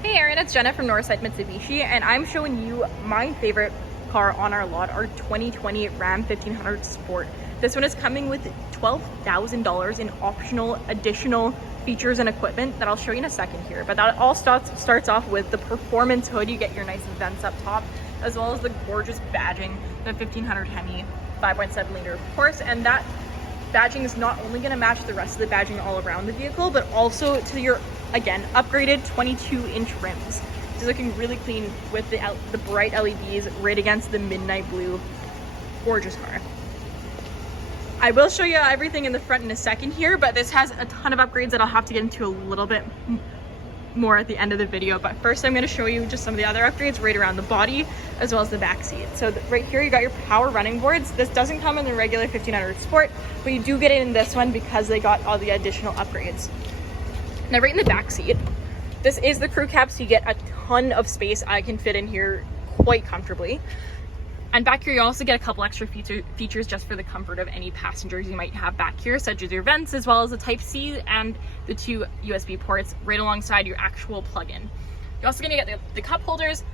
Hey Erin, it's Jenna from Northside Mitsubishi, and I'm showing you my favorite car on our lot, our 2020 Ram 1500 Sport. This one is coming with $12,000 in optional additional features and equipment that I'll show you in a second here. But that all starts off with the performance hood. You get your nice vents up top, as well as the gorgeous badging, the 1500 Hemi 5.7 liter, of course, and that badging is not only going to match the rest of the badging all around the vehicle, but also to your, again, upgraded 22-inch rims. It's looking really clean with the bright LEDs right against the midnight blue. Gorgeous car. I will show you everything in the front in a second here, but this has a ton of upgrades that I'll have to get into a little bit more at the end of the video. But first I'm going to show you just some of the other upgrades right around the body as well as the back seat. So right here you got your power running boards. This doesn't come in the regular 1500 Sport, but you do get it in this one because they got all the additional upgrades. Now right in the back seat, this is the crew cab, so you get a ton of space. I can fit in here quite comfortably. And back here you also get a couple extra features just for the comfort of any passengers you might have back here, such as your vents, as well as the Type-C and the 2 USB ports right alongside your actual plug-in. You're also going to get the cup holders,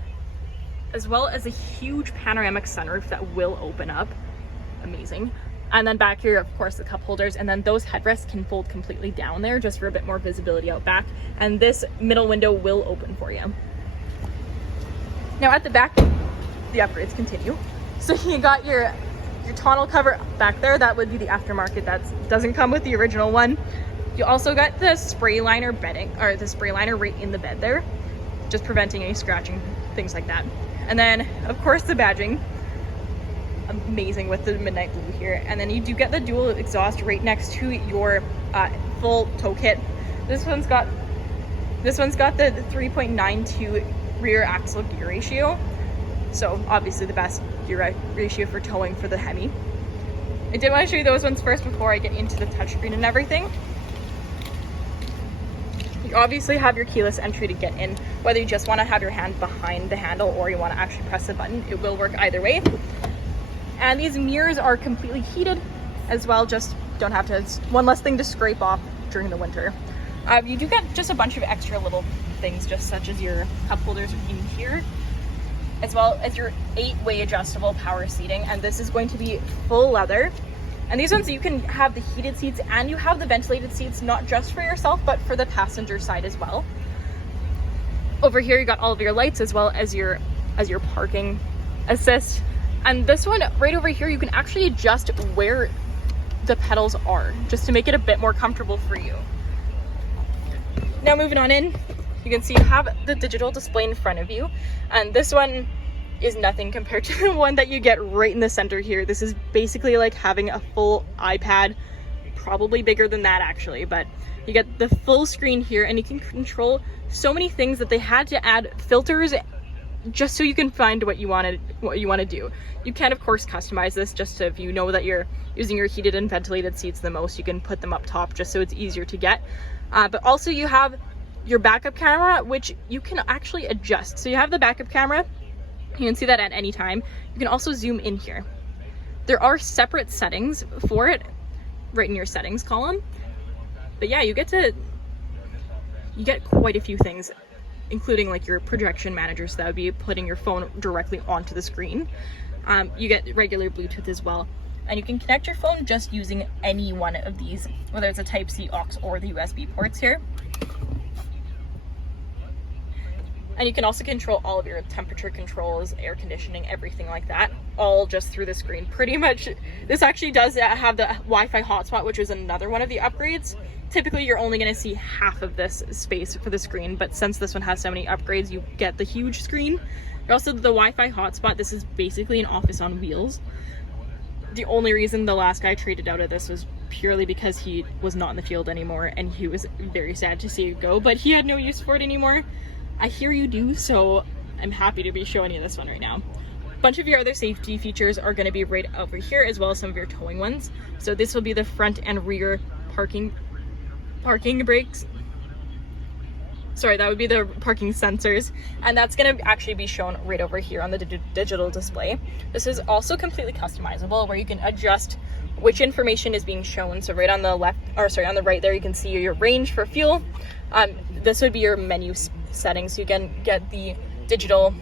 as well as a huge panoramic sunroof that will open up. Amazing. And then back here, of course, the cup holders, and then those headrests can fold completely down there just for a bit more visibility out back. And this middle window will open for you. Now at the back, the upgrades continue. So you got your tonneau cover back there. That would be the aftermarket. That doesn't come with the original one. You also got the spray liner bedding, or the spray liner right in the bed there, just preventing any scratching, things like that. And then of course the badging, amazing with the midnight blue here. And then you do get the dual exhaust right next to your full tow kit. This one's got the 3.92 rear axle gear ratio. So obviously the best gear ratio for towing for the Hemi. I did want to show you those ones first before I get into the touchscreen and everything. You obviously have your keyless entry to get in, whether you just want to have your hand behind the handle or you want to actually press the button. It will work either way. And these mirrors are completely heated as well, just don't have to, it's one less thing to scrape off during the winter. You do get just a bunch of extra little things, just such as your cup holders in here, as well as your 8-way adjustable power seating. And this is going to be full leather. And these ones, you can have the heated seats and you have the ventilated seats, not just for yourself, but for the passenger side as well. Over here, you got all of your lights as well as your parking assist. And this one right over here, you can actually adjust where the pedals are, just to make it a bit more comfortable for you. Now moving on in, you can see you have the digital display in front of you, and this one is nothing compared to the one that you get right in the center here. This is basically like having a full iPad, probably bigger than that actually, but you get the full screen here and you can control so many things that they had to add filters just so you can find what you want to do. You can of course customize this just so if you know that you're using your heated and ventilated seats the most, you can put them up top just so it's easier to get. But also you have your backup camera, which you can actually adjust. So you have the backup camera, you can see that at any time. You can also zoom in here. There are separate settings for it right in your settings column. But yeah, you get quite a few things, including like your projection manager, so that would be putting your phone directly onto the screen. You get regular Bluetooth as well. And you can connect your phone just using any one of these, whether it's a Type-C, aux, or the USB ports here. And you can also control all of your temperature controls, air conditioning, everything like that, all just through the screen. Pretty much, this actually does have the Wi-Fi hotspot, which is another one of the upgrades. Typically, you're only going to see half of this space for the screen, but since this one has so many upgrades, you get the huge screen. Also, the Wi-Fi hotspot, this is basically an office on wheels. The only reason the last guy traded out of this was purely because he was not in the field anymore, and he was very sad to see it go, but he had no use for it anymore. I hear you do, so I'm happy to be showing you this one right now. A bunch of your other safety features are going to be right over here, as well as some of your towing ones. So this will be the front and rear parking brakes. Sorry, that would be the parking sensors, and that's going to actually be shown right over here on the digital display. This is also completely customizable, where you can adjust which information is being shown. So right on the left, or sorry, on the right there, you can see your range for fuel. This would be your menu settings. You can get the digital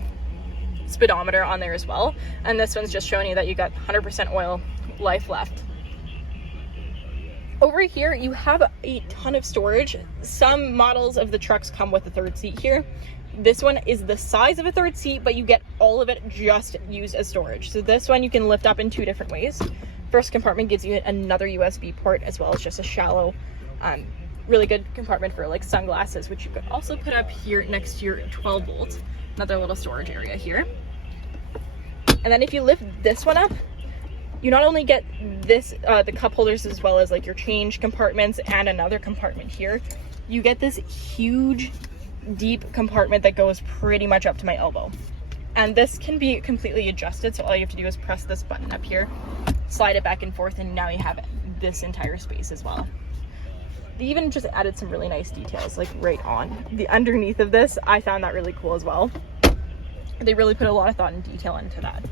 speedometer on there as well. And this one's just showing you that you got 100% oil life left. Over here, you have a ton of storage. Some models of the trucks come with a third seat here. This one is the size of a third seat, but you get all of it just used as storage. So this one you can lift up in 2 different ways. First compartment gives you another USB port, as well as just a shallow, really good compartment for like sunglasses, which you could also put up here next to your 12 volts. Another little storage area here. And then if you lift this one up, you not only get this, the cup holders, as well as like your change compartments and another compartment here, you get this huge, deep compartment that goes pretty much up to my elbow. And this can be completely adjusted. So all you have to do is press this button up here, slide it back and forth, and now you have this entire space as well. They even just added some really nice details, like right on the underneath of this. I found that really cool as well. They really put a lot of thought and detail into that.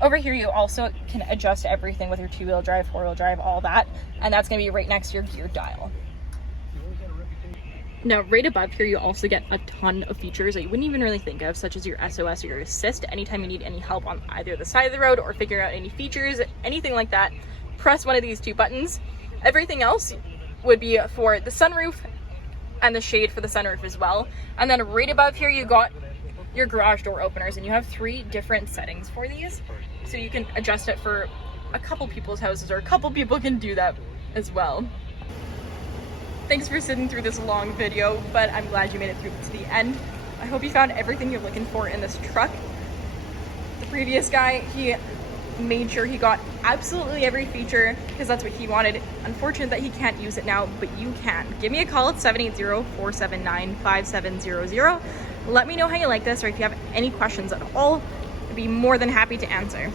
Over here, you also can adjust everything with your 2-wheel drive, 4-wheel drive, all that. And that's gonna be right next to your gear dial. Now, right above here, you also get a ton of features that you wouldn't even really think of, such as your SOS or your assist. Anytime you need any help on either the side of the road or figuring out any features, anything like that, press one of these 2 buttons. Everything else would be for the sunroof and the shade for the sunroof as well. And then right above here, you got your garage door openers, and you have 3 different settings for these. So you can adjust it for a couple people's houses, or a couple people can do that as well. Thanks for sitting through this long video, but I'm glad you made it through to the end. I hope you found everything you're looking for in this truck. The previous guy, he made sure he got absolutely every feature because that's what he wanted. Unfortunate that he can't use it now, but you can. Give me a call at 780-479-5700. Let me know how you like this, or if you have any questions at all, I'd be more than happy to answer.